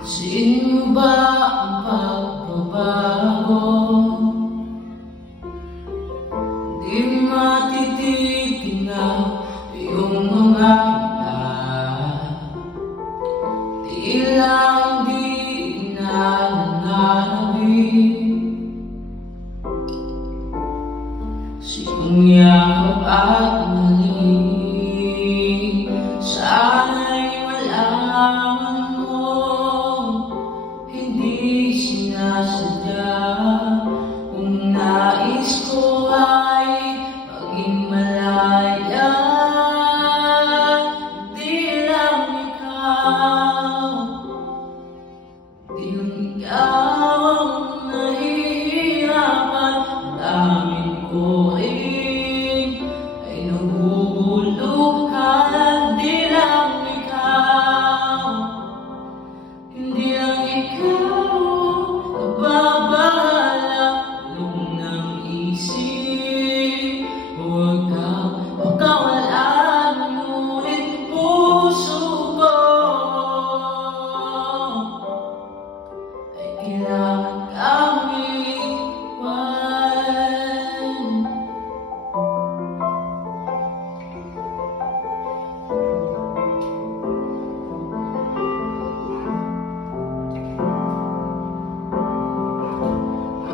Sino ba ang pagbabago? Di matitigil na iyong mga mata. Tila hindi na nananabik. Sinong yakap at mali, sana'y malaman mo, hindi sinasadya. Kung nais ko ay maging malaya, di lang ikaw, di lang ikaw ang nahihirapan. Ang daming ko ay nabubulok at di lang ikaw, hindi lang ikaw nababahala ng isip. Huwag kang makawalan, ngunit puso ko ay kailangan kang iwan.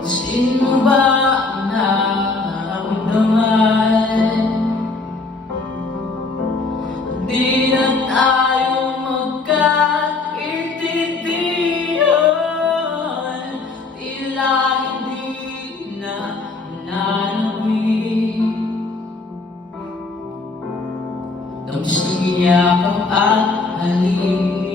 Sino ba ang nararamdaman? Di na tayo magkaintindihan, tila hindi na nananabik. Nang siyakap at halik,